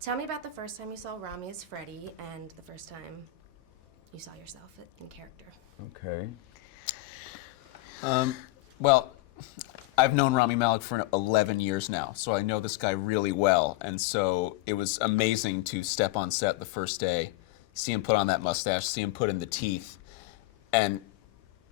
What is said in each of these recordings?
Tell me about the first time you saw Rami as Freddie and the first time you saw yourself in character. Okay. Well, I've known Rami Malek for 11 years now, so I know this guy really well, and so it was amazing to step on set the first day, see him put on that mustache, see him put in the teeth, and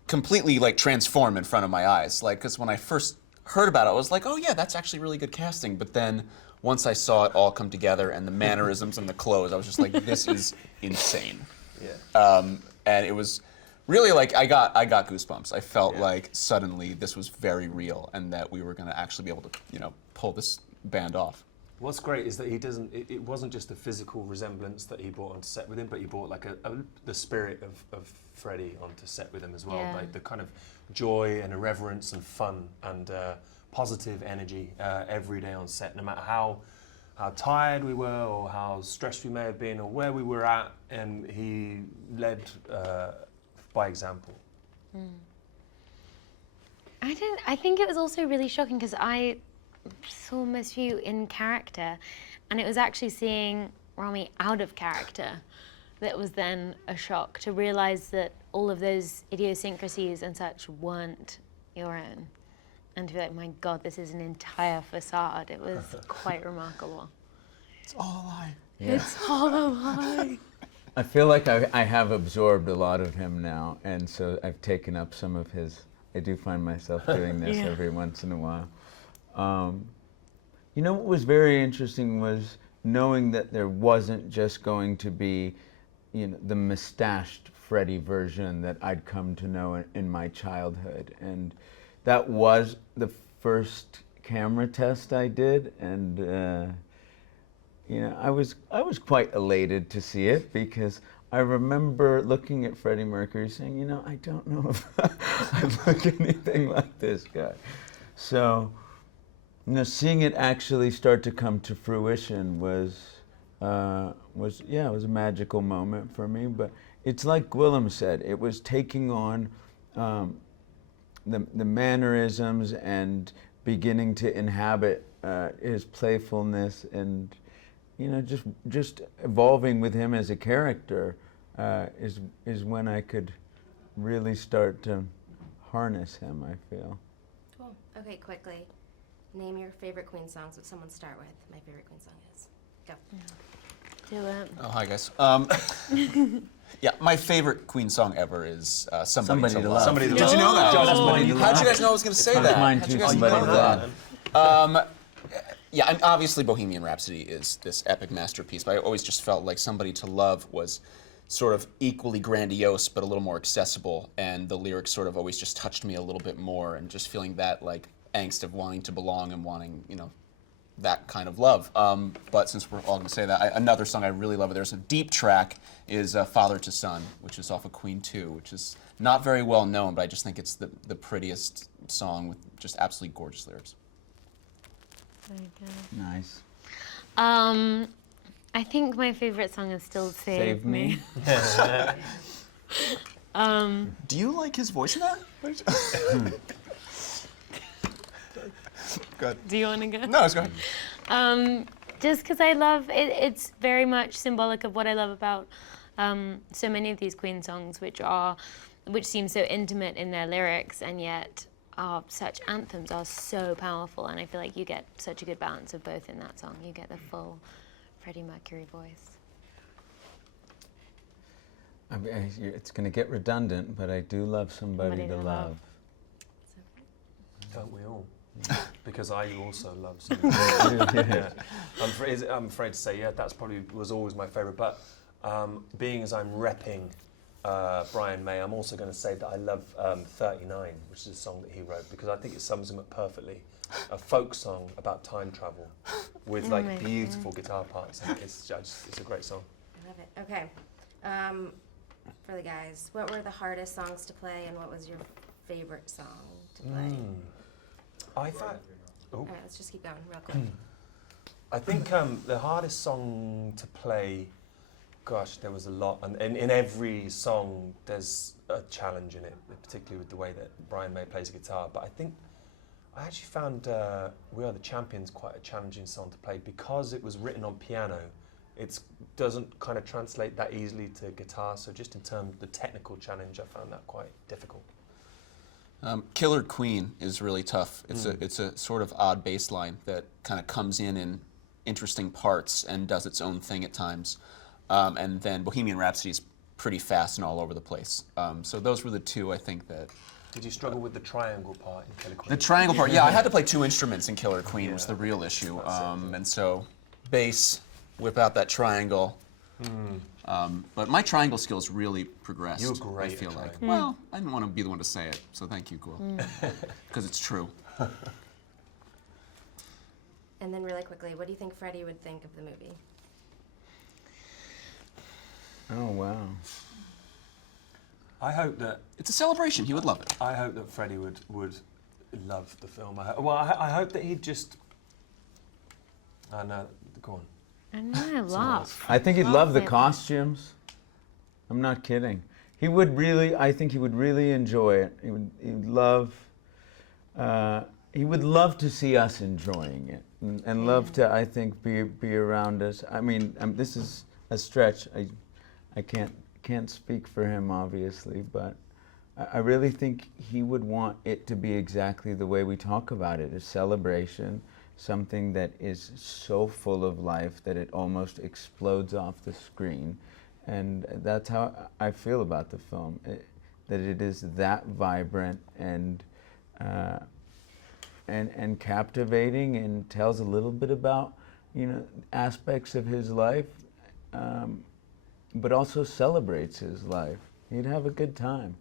completely like transform in front of my eyes. Like, because when I first heard about it, I was like, oh yeah, that's actually really good casting, but then once I saw it all come together and the mannerisms and the clothes, I was just like, this is insane. Yeah. And it was really like, I got goosebumps. I felt like suddenly this was very real and that we were going to actually be able to, you know, pull this band off. What's great is that he doesn't, it wasn't just the physical resemblance that he brought onto set with him, but he brought like the spirit of Freddie onto set with him as well. Yeah. Like the kind of joy and irreverence and fun and positive energy every day on set, no matter how tired we were or how stressed we may have been or where we were at, and he led by example. I think it was also really shocking because I saw most of you in character, and it was actually seeing Rami out of character that was then a shock, to realize that all of those idiosyncrasies and such weren't your own. And to be like, my God, this is an entire facade. It was quite remarkable. It's all a lie. Yeah. It's all a lie. I feel like I have absorbed a lot of him now, and so I've taken up some of his. I do find myself doing this every once in a while. You know what was very interesting was knowing that there wasn't just going to be, you know, the mustached Freddie version that I'd come to know in my childhood, and that was the first camera test I did, and you know, I was quite elated to see it, because I remember looking at Freddie Mercury saying, you know, I don't know if I look anything like this guy. So, you know, seeing it actually start to come to fruition was a magical moment for me. But it's like Gwilym said, it was taking on the mannerisms and beginning to inhabit his playfulness, and you know, just evolving with him as a character is when I could really start to harness him, I feel. Cool. Okay, quickly. Name your favorite Queen songs. Would someone start with? My favorite Queen song is. Go. Do it. Oh, hi guys. Yeah, my favorite Queen song ever is Somebody to Love. Somebody to Did Love. you know that? Somebody to How'd you Love. guys know I was going to say that? Mine How'd too, you guys Somebody know to Love. Yeah, and obviously Bohemian Rhapsody is this epic masterpiece, but I always just felt like Somebody to Love was sort of equally grandiose, but a little more accessible, and the lyrics sort of always just touched me a little bit more, and just feeling that like angst of wanting to belong and wanting, you know, that kind of love. But since we're all going to say that, another song I really love, there's a deep track, is Father to Son, which is off of Queen 2, which is not very well known, but I just think it's the prettiest song with just absolutely gorgeous lyrics. Very good. Nice. I think my favorite song is still Save Me. Do you like his voice in that? Go ahead. Do you want to go? No, let's go ahead. Just because I love it, it's very much symbolic of what I love about so many of these Queen songs, which seem so intimate in their lyrics, and yet are such anthems, are so powerful. And I feel like you get such a good balance of both in that song. You get the full Freddie Mercury voice. It's going to get redundant, but I do love Somebody to Love. Don't we all? Because I also love Somebody. Yeah. I'm afraid to say, yeah, that's probably was always my favourite. But being as I'm repping Brian May, I'm also going to say that I love 39, which is a song that he wrote, because I think it sums him up perfectly. A folk song about time travel with like beautiful guitar parts. And it's a great song. I love it. Okay. For the guys, what were the hardest songs to play, and what was your favorite song to play? I thought. All right, let's just keep going real quick. I think the hardest song to play, gosh, there was a lot, and in every song there's a challenge in it, particularly with the way that Brian May plays the guitar. But I I actually found We Are the Champions quite a challenging song to play because it was written on piano. It doesn't kind of translate that easily to guitar, so just in terms of the technical challenge, I found that quite difficult. Killer Queen is really tough. It's a sort of odd bass line that kind of comes in interesting parts and does its own thing at times. And then Bohemian Rhapsody is pretty fast and all over the place. So those were the two, I think, that... Did you struggle with the triangle part in Killer Queen? The triangle part, yeah, I had to play 2 instruments in Killer Queen was the real issue. And so bass, whip out that triangle. But my triangle skills really progressed. You were great I feel at like. triangle. Well, I didn't want to be the one to say it, so thank you, Gwil. Because it's true. And then really quickly, what do you think Freddie would think of the movie? Oh, wow. I hope that It's a celebration. He would love it. Freddie would love the film. I hope that he'd just... I know, go on. I know, laugh. I think he'd love the it. costumes. I'm not kidding. He would really, I think he would really enjoy it. He would love to see us enjoying it and love to, I think, be around us. I mean, this is a stretch. I can't speak for him, obviously, but I really think he would want it to be exactly the way we talk about it, a celebration, something that is so full of life that it almost explodes off the screen. And that's how I feel about the film, that it is that vibrant and captivating and tells a little bit about, aspects of his life, but also celebrates his life. He'd have a good time.